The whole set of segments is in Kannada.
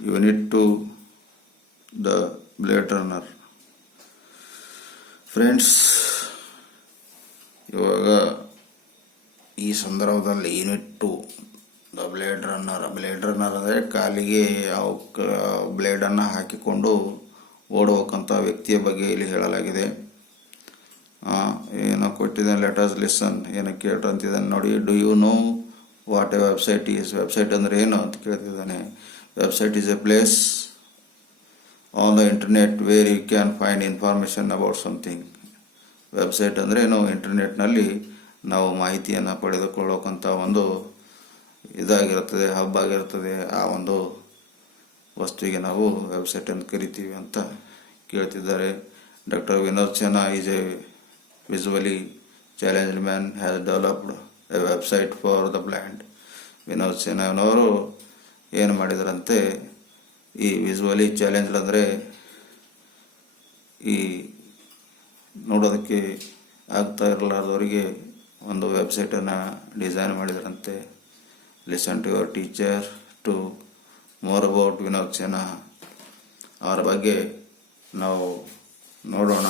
Unit 2, the Blade Runner. Friends, ಇವಾಗ ಈ ಸಂದರ್ಭದಲ್ಲಿ ಯೂನಿಟ್ 2 ದ ಬ್ಲೇಡ್ ರನ್ನರ್ ಅಂದರೆ ಕಾಲಿಗೆ ಯಾವ ಬ್ಲೇಡನ್ನು ಹಾಕಿಕೊಂಡು ಓಡಬೇಕಂತ ವ್ಯಕ್ತಿಯ ಬಗ್ಗೆ ಇಲ್ಲಿ ಹೇಳಲಾಗಿದೆ. ಏನೋ ಕೊಟ್ಟಿದ್ದಾನೆ, ಲೆಟರ್ಸ್ ಲಿಸನ್, ಏನಕ್ಕೆ ಕೇಳ್ತಂತಿದ್ದಾನೆ ನೋಡಿ. Do you know what a website is? Website ಅಂದರೆ ಏನು ಅಂತ ಕೇಳ್ತಿದ್ದಾನೆ. Website is a place on the internet where you can find information about something. Website ಅಂದರೆ ನಾವು ಇಂಟರ್ನೆಟ್ನಲ್ಲಿ ನಾವು ಮಾಹಿತಿಯನ್ನು ಪಡೆದುಕೊಳ್ಳೋಕ್ಕಂಥ ಒಂದು ಇದಾಗಿರುತ್ತದೆ, ಹಬ್ ಆಗಿರುತ್ತದೆ. ಆ ಒಂದು ವಸ್ತುವಿಗೆ ನಾವು ವೆಬ್ಸೈಟ್ ಅಂತ ಕರಿತೀವಿ ಅಂತ ಕೇಳ್ತಿದ್ದಾರೆ. Doctor Vinod Sinha is a visually challenged man has developed a website for the blind. Vinod ಸಿನ್ಹಾನವರು ಏನು ಮಾಡಿದರಂತೆ, ಈ ವಿಜುವಲಿ ಚಾಲೆಂಜ್ಡ್ ಅಂದರೆ ಈ ನೋಡೋದಕ್ಕೆ ಆಗ್ತಾ ಇರಲಾರ್ದವರಿಗೆ ಒಂದು ವೆಬ್ಸೈಟನ್ನು ಡಿಸೈನ್ ಮಾಡಿದರಂತೆ. Listen to your teacher to more about Vinod Sinha. ಅವರ ಬಗ್ಗೆ ನಾವು ನೋಡೋಣ.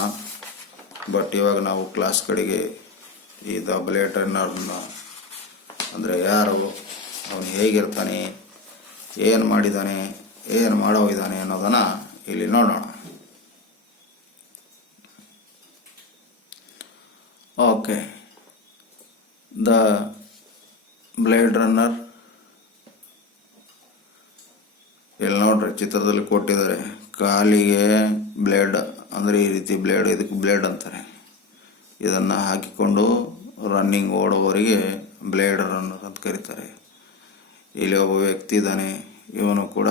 ಬಟ್ ಇವಾಗ ನಾವು ಕ್ಲಾಸ್ ಕಡೆಗೆ ಈ ದ ಬ್ಲೇಡ್ ರನ್ನರ್ನ ಅಂದರೆ ಯಾರು, ಅವನು ಹೇಗಿರ್ತಾನೆ, ಏನು ಮಾಡಿದ್ದಾನೆ, ಏನು ಮಾಡೋಗಿದ್ದಾನೆ ಅನ್ನೋದನ್ನು ಇಲ್ಲಿ ನೋಡೋಣ. ಓಕೆ, ದ ಬ್ಲೇಡ್ ರನ್ನರ್ ಇಲ್ಲಿ ನೋಡ್ರಿ, ಚಿತ್ರದಲ್ಲಿ ಕೊಟ್ಟಿದ್ದಾರೆ. ಕಾಲಿಗೆ ಬ್ಲೇಡ್ ಅಂದರೆ ಈ ರೀತಿ ಬ್ಲೇಡ್, ಇದಕ್ಕೆ ಬ್ಲೇಡ್ ಅಂತಾರೆ. ಇದನ್ನು ಹಾಕಿಕೊಂಡು ರನ್ನಿಂಗ್ ಓಡುವವರಿಗೆ ಬ್ಲೇಡ್ ರನ್ನರ್ ಅಂತ ಕರೀತಾರೆ. ಇಲ್ಲಿ ಒಬ್ಬ ವ್ಯಕ್ತಿ ಇದ್ದಾನೆ. ಇವನು ಕೂಡ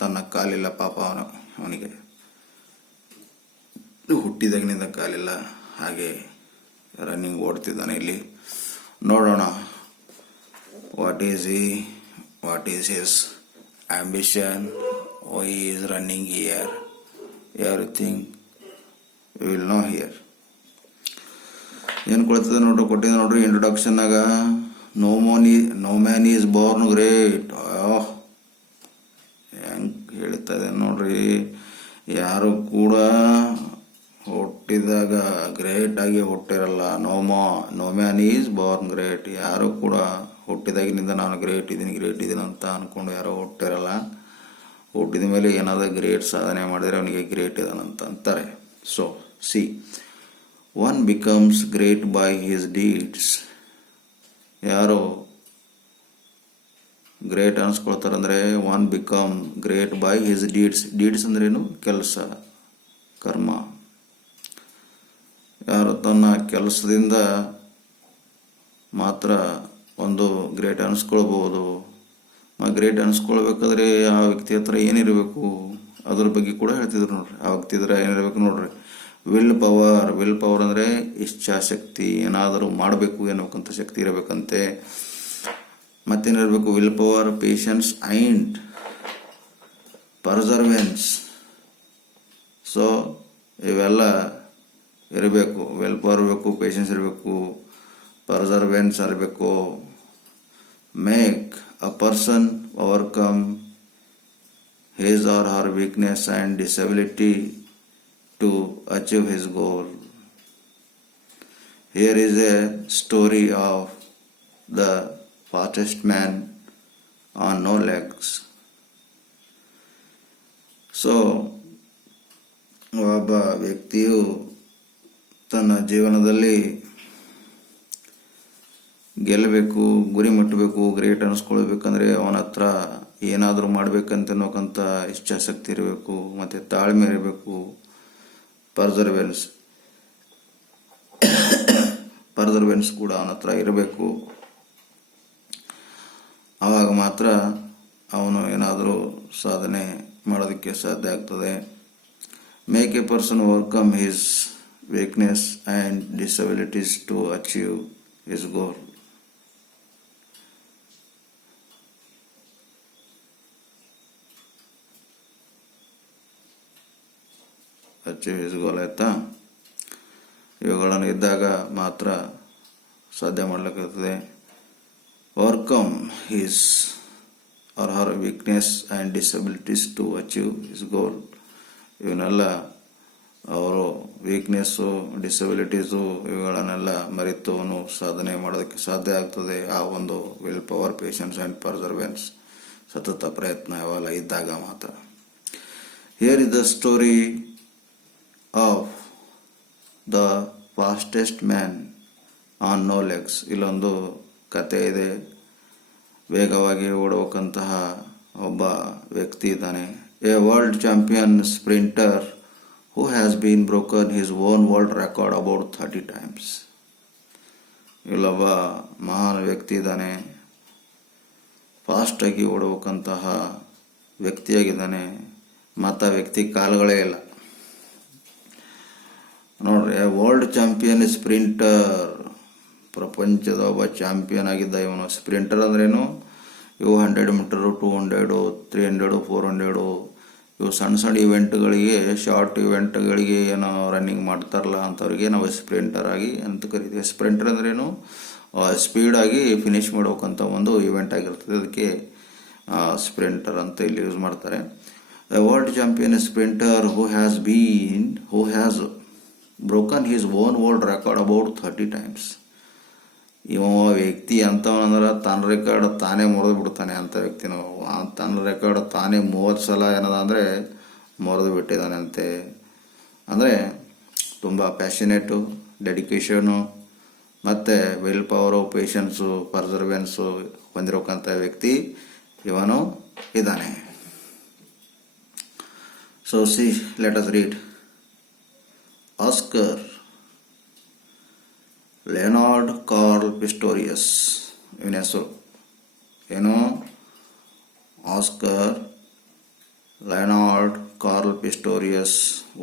ತನ್ನ ಕಾಲಿಲ್ಲ, ಪಾಪ ಅವನಿಗೆ ಹುಟ್ಟಿದಾಗಿನಿಂದ ಕಾಲಿಲ್ಲ, ಹಾಗೆ ರನ್ನಿಂಗ್ ಓಡ್ತಿದ್ದಾನೆ. ಇಲ್ಲಿ ನೋಡೋಣ, what is his ambition, why is running here, everything we will know here. ಏನು ಕೊಡ್ತದೆ ನೋಡ್ರಿ, ಕೊಟ್ಟಿದ್ದೆ ನೋಡ್ರಿ ಇಂಟ್ರೊಡಕ್ಷನ್ನಾಗ. No man is born great. ಹೆಂಗೆ ಹೇಳ್ತಾ ಇದೆ ನೋಡ್ರಿ, ಯಾರು ಕೂಡ ಹುಟ್ಟಿದಾಗ ಗ್ರೇಟ್ ಆಗಿ ಹುಟ್ಟಿರಲ್ಲ. No man is born great. ಯಾರು ಕೂಡ ಹುಟ್ಟಿದಾಗಿನಿಂದ ನಾನು ಗ್ರೇಟ್ ಇದ್ದೀನಿ ಅಂತ ಅಂದ್ಕೊಂಡು ಯಾರೋ ಹುಟ್ಟಿರಲ್ಲ. ಹುಟ್ಟಿದ ಮೇಲೆ ಏನಾದರೂ ಗ್ರೇಟ್ ಸಾಧನೆ ಮಾಡಿದರೆ ಅವನಿಗೆ ಗ್ರೇಟ್ ಇದಾನಂತ ಅಂತಾರೆ. So see, one becomes great by his deeds. ಯಾರು ಗ್ರೇಟ್ ಅನ್ಸ್ಕೊಳ್ತಾರಂದ್ರೆ one become great by his deeds. Deeds ಅಂದ್ರೇನು? ಕೆಲಸ, ಕರ್ಮ. ಯಾರು ತನ್ನ ಕೆಲಸದಿಂದ ಮಾತ್ರ ಒಂದು ಗ್ರೇಟ್ ಅನಿಸ್ಕೊಳ್ಬೋದು. ಗ್ರೇಟ್ ಅನಿಸ್ಕೊಳ್ಬೇಕಾದ್ರೆ ಆ ವ್ಯಕ್ತಿ ಹತ್ರ ಏನಿರಬೇಕು ಅದ್ರ ಬಗ್ಗೆ ಕೂಡ ಹೇಳ್ತಿದ್ರು ನೋಡ್ರಿ. ಆ ವ್ಯಕ್ತಿ ಹತ್ರ ಏನಿರಬೇಕು ನೋಡ್ರಿ, ವಿಲ್ ಪವರ್ ಅಂದರೆ ಇಚ್ಛಾಶಕ್ತಿ, ಏನಾದರೂ ಮಾಡಬೇಕು ಅನ್ನೋಕ್ಕಂಥ ಶಕ್ತಿ ಇರಬೇಕಂತೆ. ಮತ್ತೇನಿರಬೇಕು? Will power, patience and perseverance. So ಇವೆಲ್ಲ ಇರಬೇಕು. ವಿಲ್ ಪವರ್ ಇರಬೇಕು, ಪೇಷನ್ಸ್ ಇರಬೇಕು, ಪರ್ಸರ್ವೆನ್ಸ್ ಇರಬೇಕು. Make a person overcome his or her weakness and disability to achieve his goal. Here is a story of the fastest man on no legs. So, ಒಬ್ಬ ವ್ಯಕ್ತಿಯು ತನ್ನ ಜೀವನದಲ್ಲಿ ಗೆಲ್ಲಬೇಕು, ಗುರಿ ಮುಟ್ಟಬೇಕು, ಗ್ರೇಟ್ ಅನಿಸ್ಕೊಳ್ಬೇಕಂದ್ರೆ ಅವನ ಹತ್ರ ಏನಾದರೂ ಮಾಡಬೇಕಂತನ್ನೋಕ್ಕಂಥ ಇಚ್ಛಾಶಕ್ತಿ ಇರಬೇಕು, ಮತ್ತು ತಾಳ್ಮೆ ಇರಬೇಕು, ಪರ್ಸರ್ವೆನ್ಸ್ ಕೂಡ ಅವನ ಹತ್ರ ಇರಬೇಕು. ಆವಾಗ ಮಾತ್ರ ಅವನು ಏನಾದರೂ ಸಾಧನೆ ಮಾಡೋದಕ್ಕೆ ಸಾಧ್ಯ ಆಗ್ತದೆ. Make a person overcome his weakness and disabilities to achieve his goal. ಆಯ್ತಾ? ಇವುಗಳನ್ನು ಇದ್ದಾಗ ಮಾತ್ರ ಸಾಧ್ಯ ಮಾಡಲಿಕ್ಕಾಗ್ತದೆ. Overcome his or her weakness and disabilities to achieve his goal. ಇವನ್ನೆಲ್ಲ ಅವರು ವೀಕ್ನೆಸ್ಸು, ಡಿಸಬಿಲಿಟೀಸು ಇವುಗಳನ್ನೆಲ್ಲ ಮರೆತು ಅವನು ಸಾಧನೆ ಮಾಡೋದಕ್ಕೆ ಸಾಧ್ಯ ಆಗ್ತದೆ. ಆ ಒಂದು will power, patience and perseverance, ಸತತ ಪ್ರಯತ್ನ ಇವೆಲ್ಲ ಇದ್ದಾಗ ಮಾತ್ರ. Here is the story of the fastest man on no legs. ಇಲ್ಲೊಂದು ಕತೆ ಇದೆ. ವೇಗವಾಗಿ ಓಡಬೇಕಂತಹ ಒಬ್ಬ ವ್ಯಕ್ತಿ ಇದ್ದಾನೆ. A world champion sprinter who has been broken his own world record about 30 times. ಇಲ್ಲೊಬ್ಬ ಮಹಾನ್ ವ್ಯಕ್ತಿ ಇದ್ದಾನೆ, ಫಾಸ್ಟಾಗಿ ಓಡಬೇಕಂತಹ ವ್ಯಕ್ತಿಯಾಗಿದ್ದಾನೆ, ಮತ್ತು ವ್ಯಕ್ತಿ ಕಾಲುಗಳೇ ಇಲ್ಲ. ನೋಡ್ರಿ, ವರ್ಲ್ಡ್ ಚಾಂಪಿಯನ್ ಸ್ಪ್ರಿಂಟರ್, ಪ್ರಪಂಚದ ಒಬ್ಬ ಚಾಂಪಿಯನ್ ಆಗಿದ್ದ ಇವನು. ಸ್ಪ್ರಿಂಟರ್ ಅಂದ್ರೇನು? ಇವು 100 ಮೀಟರು, 200, 300, 400 ಇವು ಸಣ್ಣ ಸಣ್ಣ ಇವೆಂಟ್ಗಳಿಗೆ, ಶಾರ್ಟ್ ಇವೆಂಟ್ಗಳಿಗೆ ಏನೋ ರನ್ನಿಂಗ್ ಮಾಡ್ತಾರಲ್ಲ ಅಂಥವ್ರಿಗೆ ನಾವು ಸ್ಪ್ರಿಂಟರ್ ಆಗಿ ಅಂತ ಕರಿತೀವಿ. ಸ್ಪ್ರಿಂಟರ್ ಅಂದ್ರೇನು? ಸ್ಪೀಡಾಗಿ ಫಿನಿಶ್ ಮಾಡ್ಬೇಕಂತ ಒಂದು ಇವೆಂಟ್ ಆಗಿರ್ತದೆ, ಅದಕ್ಕೆ ಸ್ಪ್ರಿಂಟರ್ ಅಂತ ಇಲ್ಲಿ ಯೂಸ್ ಮಾಡ್ತಾರೆ. World champion sprinter who has broken his own world record about 30 times. ಇವ ವ್ಯಕ್ತಿ ಅಂತವನಂದ್ರೆ ತನ್ನ ರೆಕಾರ್ಡ್ ತಾನೇ ಮುರಿದು ಬಿಡ್ತಾನೆ. ಅಂಥ ವ್ಯಕ್ತಿನ ತನ್ನ ರೆಕಾರ್ಡ್ ತಾನೇ 30 ಸಲ ಏನದ ಅಂದರೆ ಮುರಿದು ಬಿಟ್ಟಿದ್ದಾನೆ ಅಂತೆ. ಅಂದರೆ ತುಂಬ ಪ್ಯಾಷನೇಟು, ಡೆಡಿಕೇಶನು ಮತ್ತು ವಿಲ್ ಪವರು, ಪೇಷನ್ಸು, ಪರ್ಸರ್ವೆನ್ಸು ಹೊಂದಿರೋಕ್ಕಂಥ ವ್ಯಕ್ತಿ ಇವನು ಇದ್ದಾನೆ. So let us read. Oscar Leonard Carl Pistorius, ಇವನ ಹೆಸರು ಏನು? Oscar Leonard Carl Pistorius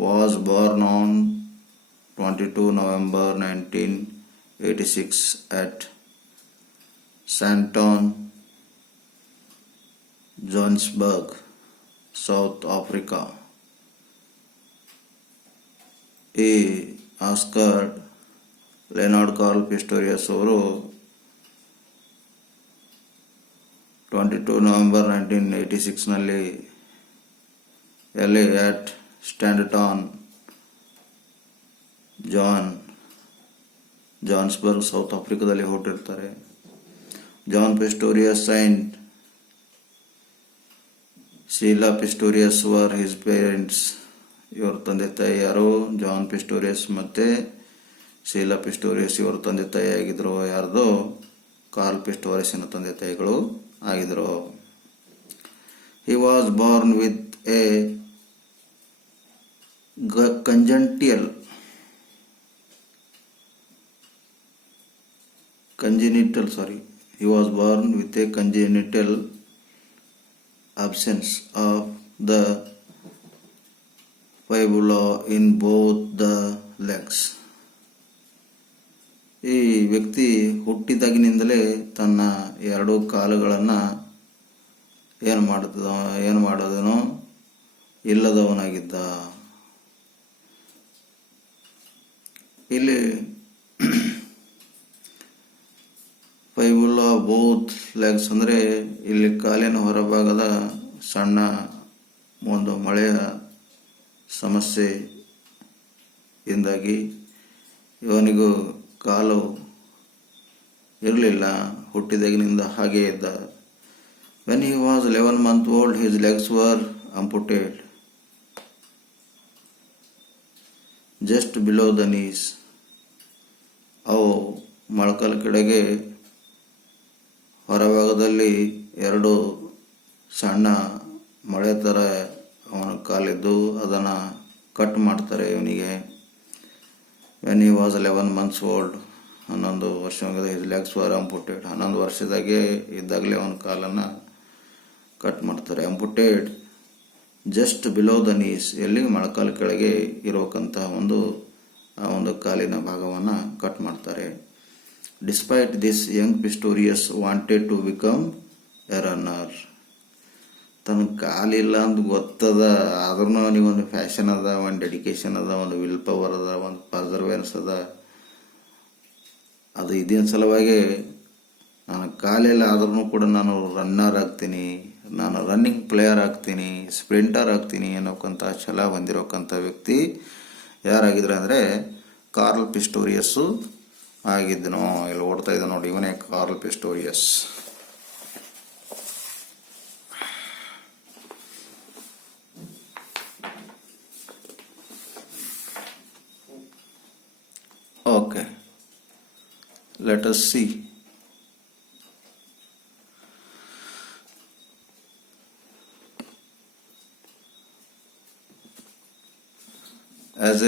was born on 22 November 1986 at Sandton, Johannesburg, South Africa. ಈ ಆಸ್ಕರ್ ಲೆನಾರ್ಡ್ ಕಾರ್ಲ್ ಪಿಸ್ಟೋರಿಯಸ್ ಅವರು 22 November 1986 ಎಲ್ಲಿ ಅಟ್ ಸ್ಟ್ಯಾಂಡರ್ಟನ್, ಜಾನ್ಸ್ಬರ್ಗ್, ಸೌತ್ ಆಫ್ರಿಕಾದಲ್ಲಿ ಹುಟ್ಟಿರ್ತಾರೆ. John Pistorius and Sheila Pistorius were his parents. ಇವ್ರ ತಂದೆ ತಾಯಿ ಯಾರು? ಜಾನ್ ಪಿಸ್ಟೋರಿಯಸ್ ಮತ್ತು ಶೀಲಾ ಪಿಸ್ಟೋರಿಯಸ್ ಇವರು ತಂದೆ ತಾಯಿ ಆಗಿದ್ರು. ಯಾರ್ದು? ಕಾರ್ಲ್ ಪಿಸ್ಟೋರಿಯಸ್ನ ತಂದೆ ತಾಯಿಗಳು ಆಗಿದ್ರು. He was Born with A congenital absence of the fibula in both the legs. ಈ ವ್ಯಕ್ತಿ ಹುಟ್ಟಿದಾಗಿನಿಂದಲೇ ತನ್ನ 2 ಕಾಲುಗಳನ್ನು ಏನು ಮಾಡೋದನೋ ಇಲ್ಲದವನಾಗಿದ್ದ. ಇಲ್ಲಿ ಫೈಬುಲಾ ಬೋತ್ ಲೆಗ್ಸ್ ಅಂದರೆ ಇಲ್ಲಿ ಕಾಲಿನ ಹೊರಭಾಗದ ಸಣ್ಣ ಒಂದು ಮಳೆಯ ಸಮಸ್ಯೆಯಿಂದಾಗಿ ಇವನಿಗೂ ಕಾಲು ಇರಲಿಲ್ಲ, ಹುಟ್ಟಿದಾಗಿನಿಂದ ಹಾಗೇ ಇದ್ದ. When he was 11 months old, his legs were amputated just below the knees. ಅವು ಮೊಳಕಾಲ ಕೆಳಗೆ ಹೊರಭಾಗದಲ್ಲಿ 2 ಸಣ್ಣ ಮೊಳೆ ಥರ ಅವನ ಕಾಲಿದ್ದು ಅದನ್ನು ಕಟ್ ಮಾಡ್ತಾರೆ ಇವನಿಗೆ. When he was 11 months old, 11 ವರ್ಷದ ಹಿಸ್ ಲೆಗ್ಸ್ ವರ್ ಅಂಪುಟೆಡ್. 11 ವರ್ಷದಾಗೆ ಇದ್ದಾಗಲೇ ಅವನ ಕಾಲನ್ನು ಕಟ್ ಮಾಡ್ತಾರೆ. ಅಂಪುಟೆಡ್ ಜಸ್ಟ್ ಬಿಲೋ ದ ನೀಸ್, ಎಲ್ಲಿ ಮೊಳಕಾಲ ಕೆಳಗೆ ಇರೋಕ್ಕಂತಹ ಆ ಒಂದು ಕಾಲಿನ ಭಾಗವನ್ನು ಕಟ್ ಮಾಡ್ತಾರೆ. Despite this young Pistorius wanted to become a runner. ತನ್ನ ಕಾಲಿಲ್ಲ ಅಂತ ಗೊತ್ತದ, ಆದ್ರೂ ಅವನಿಗೊಂದು ಫ್ಯಾಷನ್ ಅದ, ಒಂದು ಡೆಡಿಕೇಶನ್ ಅದ, ಒಂದು ವಿಲ್ ಪವರ್ ಅದ, ಒಂದು ಪರ್ಸರ್ವೆನ್ಸ್ ಅದ. ಅದು ಇದೇನು ಸಲುವಾಗಿ ನಾನು ಕಾಲಿಲ್ಲ ಆದ್ರೂ ಕೂಡ ನಾನು ರನ್ನರ್ ಆಗ್ತೀನಿ ನಾನು ರನ್ನಿಂಗ್ ಪ್ಲೇಯರ್ ಆಗ್ತೀನಿ, ಸ್ಪ್ರಿಂಟರ್ ಆಗ್ತೀನಿ ಅನ್ನೋಕ್ಕಂಥ ಛಲ ಹೊಂದಿರೋಕ್ಕಂಥ ವ್ಯಕ್ತಿ ಯಾರಾಗಿದ್ರೆ ಅಂದರೆ ಕಾರ್ಲ್ ಪಿಸ್ಟೋರಿಯಸ್ಸು ಆಗಿದ್ದನು. ಇಲ್ಲಿ ಓಡ್ತಾ ಇದ್ದ ನೋಡಿ, ಇವನೇ Karl ಪಿಸ್ಟೋರಿಯಸ್. Okay, let us see. As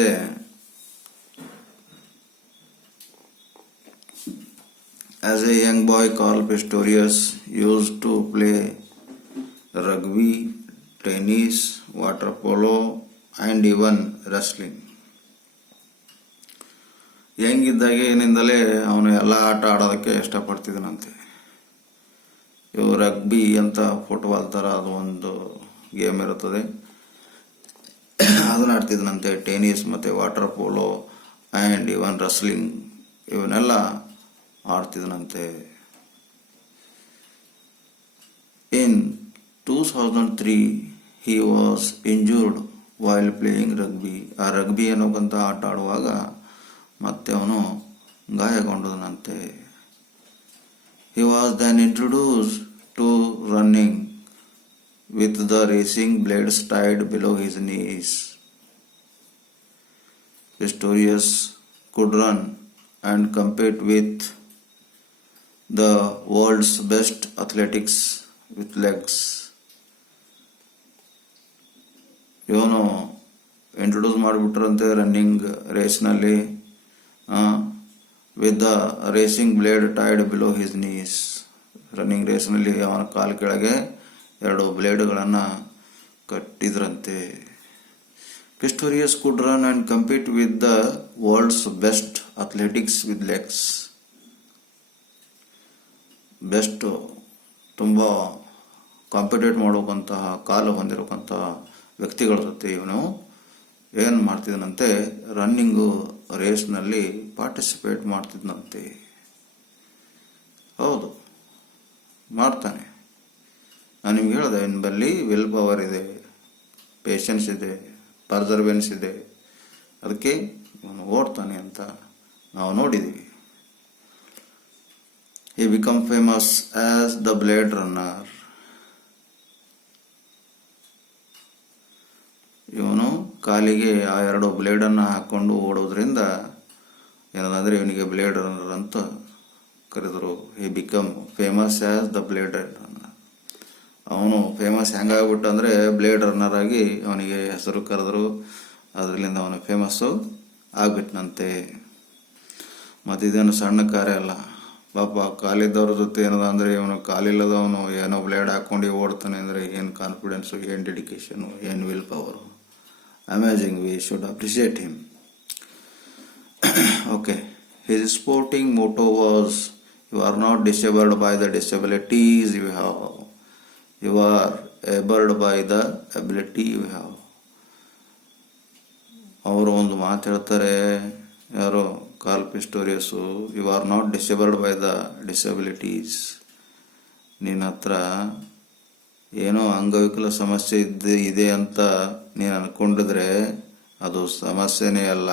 a young boy, Carl Pistorius used to play rugby, tennis, water polo, and even wrestling. ಹೆಂಗಿದ್ದಾಗೇನಿಂದಲೇ ಅವನು ಎಲ್ಲ ಆಟ ಆಡೋದಕ್ಕೆ ಇಷ್ಟಪಡ್ತಿದ್ದನಂತೆ. ಇವು ರಗ್ಬಿ ಅಂತ ಫುಟ್ಬಾಲ್ ಥರ ಅದು ಒಂದು ಗೇಮ್ ಇರುತ್ತದೆ, ಅದನ್ನ ಆಡ್ತಿದ್ದನಂತೆ. ಟೆನ್ನಿಸ್ ಮತ್ತು water polo and even wrestling ಇವನ್ನೆಲ್ಲ ಆಡ್ತಿದ್ದನಂತೆ. ಇನ್ 2003 he was injured while playing rugby. ಆ ರಗ್ಬಿ ಅನ್ನೋಕ್ಕಂತ ಆಟ ಆಡುವಾಗ ಮತ್ತೆ ಅವನು ಗಾಯಗೊಂಡನಂತೆ. He was then introduced to running with the racing blades tied below his knees. Pistorius could run and compete with the world's best athletics with legs. ಇವನು ಇಂಟ್ರೊಡ್ಯೂಸ್ ಮಾಡಿಬಿಟ್ರಂತೆ ರನ್ನಿಂಗ್ ರೇಸ್ನಲ್ಲಿ, with the racing blade tied below his knees. Running ರೇಸ್ನಲ್ಲಿ ಅವನ ಕಾಲ ಕೆಳಗೆ 2 ಬ್ಲೇಡ್ಗಳನ್ನು ಕಟ್ಟಿದ್ರಂತೆ. Pistorius could run and compete with the world's best athletics with legs. Best, ತುಂಬ ಕಾಂಪಿಟೇಟ್ ಮಾಡೋಕ್ಕಂತಹ ಕಾಲು ಹೊಂದಿರೋಕ್ಕಂತಹ ವ್ಯಕ್ತಿಗಳ ಜೊತೆ ಇವನು ಏನು ಮಾಡ್ತಿದ್ದನಂತೆ, ರನ್ನಿಂಗು ರೇಸ್ನಲ್ಲಿ ಪಾರ್ಟಿಸಿಪೇಟ್ ಮಾಡ್ತಿದ್ದಂತೆ. ಹೌದು, ಮಾಡ್ತಾನೆ. ನಾನು ನಿಮ್ಗೆ ಹೇಳಿದೆ, ಇವನಲ್ಲಿ ವಿಲ್ ಪವರ್ ಇದೆ, ಪೇಷನ್ಸ್ ಇದೆ, ಪರ್ಸರ್ವೆನ್ಸ್ ಇದೆ, ಅದಕ್ಕೆ ಇವನು ಓಡ್ತಾನೆ ಅಂತ ನಾವು ನೋಡಿದ್ದೀವಿ. he became famous as the Blade Runner. ಇವನು ಕಾಲಿಗೆ ಆ 2 ಬ್ಲೇಡನ್ನು ಹಾಕ್ಕೊಂಡು ಓಡೋದ್ರಿಂದ ಏನಂದರೆ ಇವನಿಗೆ ಬ್ಲೇಡ್ ರನ್ನರ್ ಅಂತ ಕರೆದರು. he became famous as the Blade Runner. ಅವನು ಫೇಮಸ್ ಹೆಂಗಾಗ್ಬಿಟ್ಟು ಅಂದರೆ ಬ್ಲೇಡ್ ರನ್ನರ್ ಆಗಿ ಅವನಿಗೆ ಹೆಸರು ಕರೆದರು. ಅದರಿಂದ ಅವನು ಫೇಮಸ್ಸು ಆಗ್ಬಿಟ್ನಂತೆ. ಮತ್ತು ಇದೇನು ಸಣ್ಣ ಕಾರ್ಯ ಅಲ್ಲ ಪಾಪ. ಕಾಲಿದ್ದವ್ರ ಜೊತೆ ಏನದ ಅಂದರೆ ಇವನು ಕಾಲಿಲ್ಲದವನು ಏನೋ ಬ್ಲೇಡ್ ಹಾಕ್ಕೊಂಡು ಓಡ್ತಾನೆ ಅಂದರೆ ಏನು ಕಾನ್ಫಿಡೆನ್ಸು, ಏನು ಡೆಡಿಕೇಶನು, ಏನು will power. Amazing, we should appreciate him. Okay, his sporting motto was, you are not disabled by the disabilities you have, you are abled by the ability you have. ಅವರು ಒಂದು ಮಾತು ಹೇಳ್ತಾರೆ, ಯಾರು, Carl Pistorius, you are not disabled by the disabilities. ನಿನ್ನ ಹತ್ರ ಏನೋ ಅಂಗವಿಕಲ ಸಮಸ್ಯೆ ಇದೆ ಅಂತ ನೀನು ಅಂದ್ಕೊಂಡಿದ್ರೆ ಅದು ಸಮಸ್ಯೆನೇ ಅಲ್ಲ.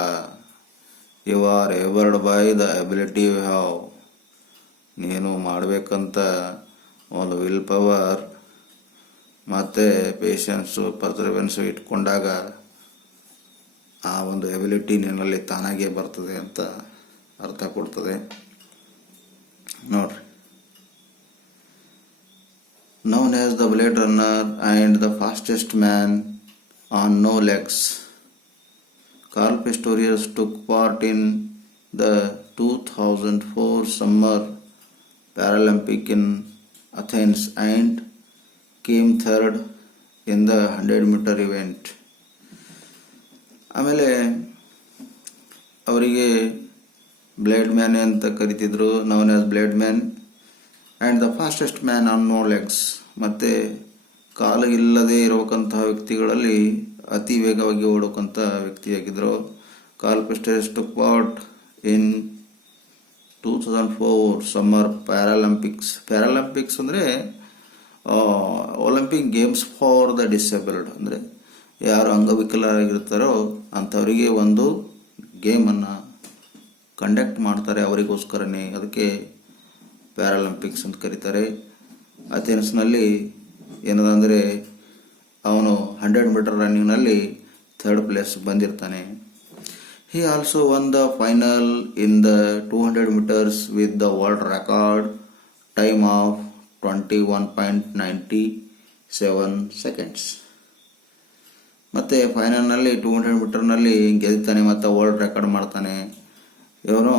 You are abled by the ability you have. ನೀನು ಮಾಡಬೇಕಂತ ಒಂದು ವಿಲ್ ಪವರ್ ಮತ್ತು ಪೇಷನ್ಸು, ಪರ್ಸರ್ವೆನ್ಸು ಇಟ್ಕೊಂಡಾಗ ಆ ಒಂದು ಎಬಿಲಿಟಿ ನಿನ್ನಲ್ಲಿ ತಾನಾಗೇ ಬರ್ತದೆ ಅಂತ ಅರ್ಥ ಕೊಡ್ತದೆ. ನೋಡ್ರಿ, known as the Blade Runner and the fastest man on no legs, Carl Pistorius took part in the 2004 Summer Paralympic in Athens and came third in the 100-meter event. ಆಮೇಲೆ ಅವರಿಗೆ ಬ್ಲೇಡ್ ಮ್ಯಾನ್ ಅಂತ ಕರಿತಿದ್ರು, known as blade man and the fastest man on no legs. ಮತ್ತು ಕಾಲು ಇಲ್ಲದೆ ಇರಬೇಕಂತಹ ವ್ಯಕ್ತಿಗಳಲ್ಲಿ ಅತಿ ವೇಗವಾಗಿ ಓಡೋಕ್ಕಂಥ ವ್ಯಕ್ತಿಯಾಗಿದ್ದರು. Carl Pistorius took part in 2004 summer Paralympics. Paralympics ಅಂದರೆ Olympic games for the disabled, ಅಂದರೆ ಯಾರು ಅಂಗವಿಕಲರಾಗಿರ್ತಾರೋ ಅಂಥವರಿಗೆ ಒಂದು ಗೇಮನ್ನು ಕಂಡಕ್ಟ್ ಮಾಡ್ತಾರೆ ಅವರಿಗೋಸ್ಕರನೇ. ಅದಕ್ಕೆ ಪ್ಯಾರಾಲಿಂಪಿಕ್ಸ್ ಅಂತ ಕರೀತಾರೆ. ಅಥೆನ್ಸ್ನಲ್ಲಿ ಏನದಂದರೆ ಅವನು 100 ಮೀಟರ್ ರನ್ನಿಂಗ್ನಲ್ಲಿ 3rd ಪ್ಲೇಸ್ ಬಂದಿರ್ತಾನೆ. He also won the final in the 200 meters with the world record time of 21.97 seconds. ಮತ್ತು ಫೈನಲ್ನಲ್ಲಿ 200 ಮೀಟರ್ನಲ್ಲಿ ಗೆಲ್ತಾನೆ ಮತ್ತು ವರ್ಲ್ಡ್ ರೆಕಾರ್ಡ್ ಮಾಡ್ತಾನೆ. ಇವನು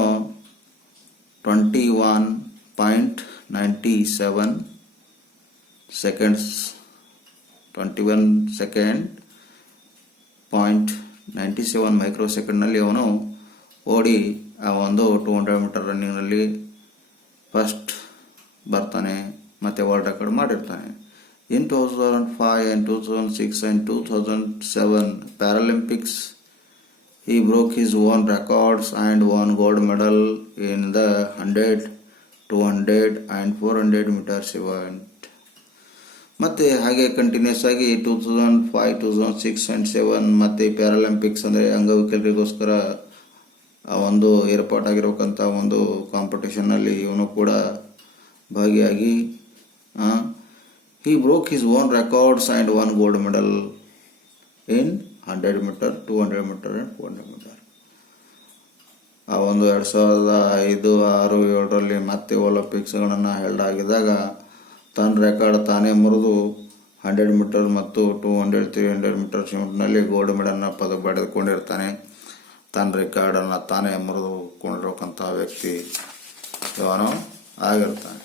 21.97 seconds 21 ಸೆಕೆಂಡ್ 0.97 ಮೈಕ್ರೋ ಸೆಕೆಂಡ್ನಲ್ಲಿ ಅವನು ಓಡಿ ಆ ಒಂದು 200 ಮೀಟರ್ ರನ್ನಿಂಗ್ನಲ್ಲಿ ಫಸ್ಟ್ ಬರ್ತಾನೆ ಮತ್ತು ವರ್ಲ್ಡ್ ರೆಕಾರ್ಡ್ ಮಾಡಿರ್ತಾನೆ. In 2005 and 2006 and 2007 Paralympics, he broke his own records and won gold medal in the 100, 200 and 400 meters event. ಮತ್ತು ಹಾಗೆ ಕಂಟಿನ್ಯೂಸ್ ಆಗಿ 2005, 2006 and 2007 ಮತ್ತು ಪ್ಯಾರಾಲಿಂಪಿಕ್ಸ್ ಅಂದರೆ ಅಂಗವಿಕಲರಿಗೋಸ್ಕರ ಒಂದು ಏರ್ಪಾಟಾಗಿರ್ಬೇಕಂತ ಒಂದು ಕಾಂಪಿಟೇಷನ್ನಲ್ಲಿ ಇವನು ಕೂಡ ಭಾಗಿಯಾಗಿ he broke his own records and won gold medal in 100 meter, 200 meter and 400 meter. ಆ ಒಂದು 2005, 6, 7ರಲ್ಲಿ ಮತ್ತೆ ಒಲಿಂಪಿಕ್ಸ್ಗಳನ್ನು ಹೆಲ್ಡ್ ಆಗಿದಾಗ ತನ್ನ ರೆಕಾರ್ಡ್ ತಾನೇ ಮುರಿದು 100 ಮೀಟರ್ ಮತ್ತು 200, 300 ಮೀಟರ್ ಶಿಮಿಟ್ನಲ್ಲಿ ಗೋಲ್ಡ್ ಮೆಡಲ್ನ ಪಡೆದುಕೊಂಡಿರ್ತಾನೆ. ತನ್ನ ರೆಕಾರ್ಡನ್ನು ತಾನೇ ಮುರಿದುಕೊಂಡಿರೋಕ್ಕಂಥ ವ್ಯಕ್ತಿ ಇವನು ಆಗಿರ್ತಾನೆ.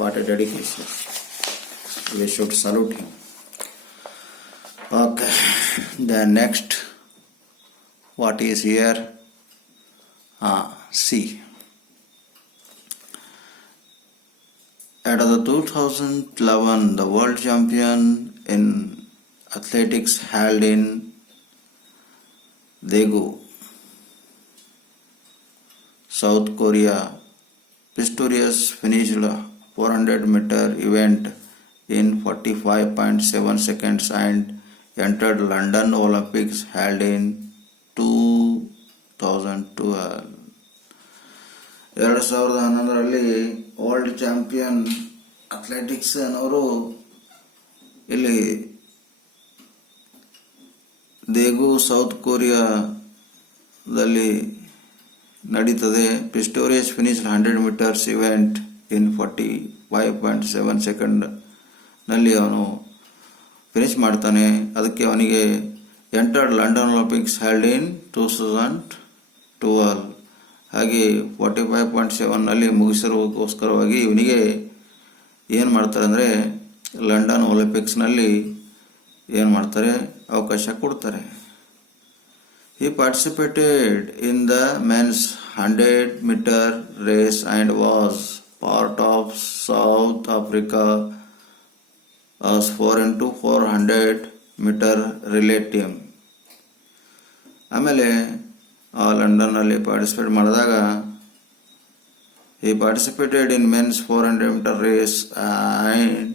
What A dedication. We should salute him. Okay, then next, what is here? See. At the 2011, the world champion in athletics held in Daegu, South Korea, Pistorius finished 400 meter event in 45.7 seconds and entered London Olympics held in 2012. 2011ರಲ್ಲಿ ವರ್ಲ್ಡ್ ಚಾಂಪಿಯನ್ ಅಥ್ಲೆಟಿಕ್ಸ್ ಅನ್ನೋರು ಇಲ್ಲಿ ದೇಗು ಸೌತ್ ಕೊರಿಯಾದಲ್ಲಿ ನಡೀತದೆ. Pistorius finish 100 metres event in 45.7 ಸೆಕೆಂಡ್ನಲ್ಲಿ ಅವನು ಫಿನಿಶ್ ಮಾಡ್ತಾನೆ. ಅದಕ್ಕೆ ಅವನಿಗೆ entered London Olympics held in 2012. ಹಾಗೆ 45.7ನಲ್ಲಿ ಮುಗಿಸಿರೋಕ್ಕೋಸ್ಕರವಾಗಿ ಇವನಿಗೆ ಏನು ಮಾಡ್ತಾರೆ ಅಂದರೆ ಲಂಡನ್ ಒಲಿಂಪಿಕ್ಸ್ನಲ್ಲಿ ಏನು ಮಾಡ್ತಾರೆ, ಅವಕಾಶ ಕೊಡ್ತಾರೆ. He participated in the men's 100 meter race and was part of South Africa as 4x400 meter relay team. ಆಮೇಲೆ ಲಂಡನ್ನಲ್ಲಿ ಪಾರ್ಟಿಸಿಪೇಟ್ ಮಾಡಿದಾಗ he participated in men's 400 meter race and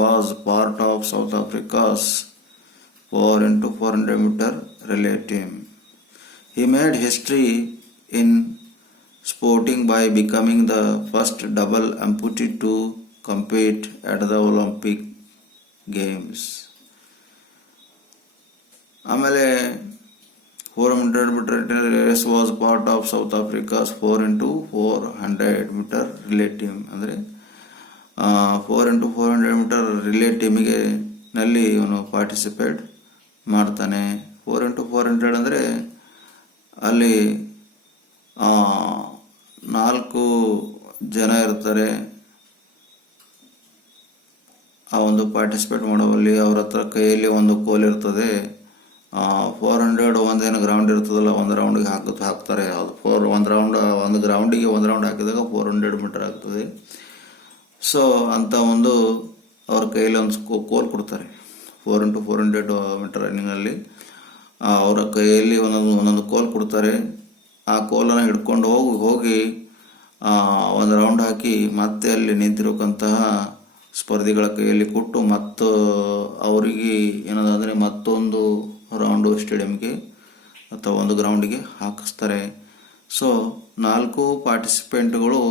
was part of South Africa's 4x400 meter relay team. He made history in sporting by becoming the first double amputee to compete at the Olympic Games. ಆಮೇಲೆ 400 meter race was part of South Africa's 4x400 meter relay team. ಅಂದರೆ 4x400 meter relay ಟೀಮಿಗೆ ನಲ್ಲಿ ಇವನು ಪಾರ್ಟಿಸಿಪೇಟ್ ಮಾಡ್ತಾನೆ. 4x400 ಅಂದರೆ ಅಲ್ಲಿ 4 ಜನ ಇರ್ತಾರೆ. ಆ ಒಂದು ಪಾರ್ಟಿಸಿಪೇಟ್ ಮಾಡೋವಲ್ಲಿ ಅವ್ರ ಹತ್ರ ಕೈಯಲ್ಲಿ ಒಂದು ಕೋಲ್ ಇರ್ತದೆ. 400 ಒಂದೇನು ಗ್ರೌಂಡ್ ಇರ್ತದಲ್ಲ, ಒಂದು ರೌಂಡಿಗೆ ಹಾಕ್ತಾರೆ. ಅದು ಒಂದು ಗ್ರೌಂಡಿಗೆ ಒಂದು ರೌಂಡ್ ಹಾಕಿದಾಗ 400 ಮೀಟರ್ ಆಗ್ತದೆ. ಸೊ ಅಂತ ಒಂದು ಅವ್ರ ಕೈಯಲ್ಲಿ ಒಂದು ಕೋಲ್ ಕೊಡ್ತಾರೆ. 4x400 ಮೀಟರ್ ರನ್ನಿಂಗಲ್ಲಿ ಅವರ ಕೈಯಲ್ಲಿ ಒಂದೊಂದು ಕೋಲ್ ಕೊಡ್ತಾರೆ. ಆ ಕೋಲನ್ನು ಹಿಡ್ಕೊಂಡು ಹೋಗಿ ಒಂದು ರೌಂಡ್ ಹಾಕಿ ಮತ್ತೆ ಅಲ್ಲಿ ನಿಂತಿರೋಕ್ಕಂತಹ ಸ್ಪರ್ಧಿಗಳ ಕೈಯಲ್ಲಿ ಕೊಟ್ಟು ಮತ್ತು ಅವರಿಗೆ ಏನದಂದರೆ ಮತ್ತೊಂದು ರೌಂಡು ಸ್ಟೇಡಿಯಂಗೆ ಅಥವಾ ಒಂದು ಗ್ರೌಂಡಿಗೆ ಹಾಕಿಸ್ತಾರೆ. ಸೊ 4 ಪಾರ್ಟಿಸಿಪೆಂಟ್ಗಳು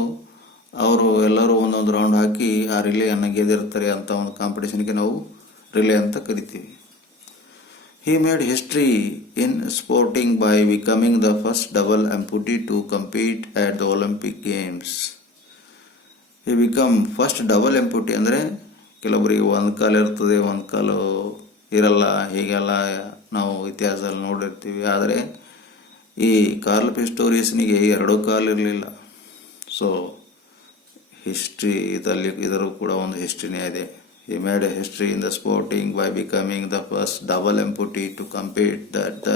ಅವರು ಎಲ್ಲರೂ ಒಂದೊಂದು ರೌಂಡ್ ಹಾಕಿ ಆ ರಿಲೇಯನ್ನು ಗೆದ್ದಿರ್ತಾರೆ ಅಂತ ಒಂದು ಕಾಂಪಿಟೇಷನ್ಗೆ ನಾವು ರಿಲೇ ಅಂತ ಕರಿತೀವಿ. He made history in sporting by becoming the first double amputee to compete at the Olympic Games. He became first double amputee ಅಂದರೆ ಕೆಲವರಿಗೆ ಒಂದು ಕಾಲು ಇರ್ತದೆ, ಒಂದು ಕಾಲು ಇರಲ್ಲ, ಹೀಗೆಲ್ಲ ನಾವು ಇತಿಹಾಸದಲ್ಲಿ ನೋಡಿರ್ತೀವಿ. ಆದರೆ ಈ ಕಾರ್ಲ್ ಪಿಸ್ಟೋರಿಯಸ್ನಿಗೆ 2 ಕಾಲು ಇರಲಿಲ್ಲ. ಸೊ ಹಿಸ್ಟ್ರಿ ಇದರ ಕೂಡ ಒಂದು ಹಿಸ್ಟ್ರಿನೇ ಇದೆ. He made a history in the sporting by becoming the first double amputee to compete at the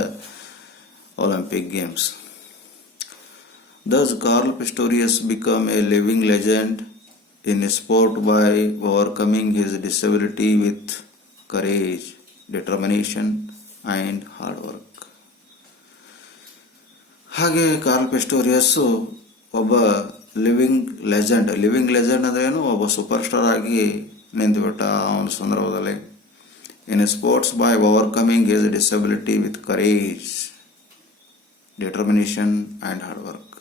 Olympic Games. Thus, Carl Pistorius became a living legend in sport by overcoming his disability with courage, determination, and hard work. ಹಾಗೆ ಕಾರ್ಲ್ ಪಿಸ್ಟೋರಿಯಸ್ ಒಬ್ಬ ಲಿವಿಂಗ್ ಲೆಜೆಂಡ್ ಅಂದ್ರೆ ಏನು, ಒಬ್ಬ ಸೂಪರ್ ಸ್ಟಾರ್ ಆಗಿ ನಿಂತುಬಿಟ್ಟ ಆ ಒಂದು ಸಂದರ್ಭದಲ್ಲಿ. In sports by overcoming his disability with courage, determination and hard work.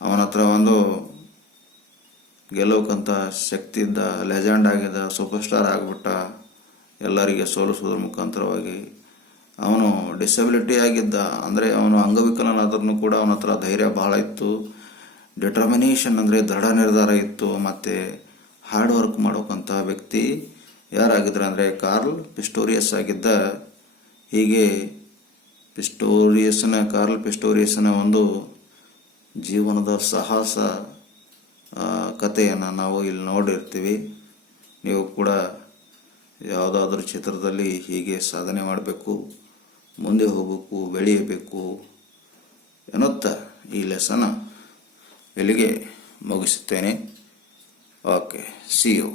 ಅವನ ಹತ್ರ ಒಂದು ಗೆಲ್ಲೋಕ್ಕಂತ ಶಕ್ತಿ ಇದ್ದ, ಲೆಜೆಂಡ್ ಆಗಿದ್ದ, ಸೂಪರ್ ಸ್ಟಾರ್ ಆಗಿಬಿಟ್ಟ. ಎಲ್ಲರಿಗೆ ಸೋಲಿಸೋದ್ರ ಮುಖಾಂತರವಾಗಿ ಅವನು ಡಿಸಬಿಲಿಟಿ ಆಗಿದ್ದ, ಅಂದರೆ ಅವನು ಅಂಗವಿಕಲನಾದ್ರೂ ಕೂಡ ಅವನ ಹತ್ರ ಧೈರ್ಯ ಬಹಳ ಇತ್ತು. ಡಿಟರ್ಮಿನೇಷನ್ ಅಂದರೆ ದೃಢ ನಿರ್ಧಾರ ಇತ್ತು. ಮತ್ತು ಹಾರ್ಡ್ ವರ್ಕ್ ಮಾಡೋಕ್ಕಂಥ ವ್ಯಕ್ತಿ ಯಾರಾಗಿದ್ರು ಅಂದರೆ ಕಾರ್ಲ್ ಪಿಸ್ಟೋರಿಯಸ್ ಆಗಿದ್ದ. ಹೀಗೆ ಕಾರ್ಲ್ ಪಿಸ್ಟೋರಿಯಸ್ನ ಒಂದು ಜೀವನದ ಸಾಹಸ ಕಥೆಯನ್ನು ನಾವು ಇಲ್ಲಿ ನೋಡಿರ್ತೀವಿ. ನೀವು ಕೂಡ ಯಾವುದಾದ್ರೂ ಚಿತ್ರದಲ್ಲಿ ಹೀಗೆ ಸಾಧನೆ ಮಾಡಬೇಕು, ಮುಂದೆ ಹೋಗಬೇಕು, ಬೆಳೆಯಬೇಕು ಎನ್ನುತ್ತಾ ಈ ಲೆಸನ್ ಇಲ್ಲಿಗೆ ಮುಗಿಸುತ್ತೇನೆ. Okay, see you.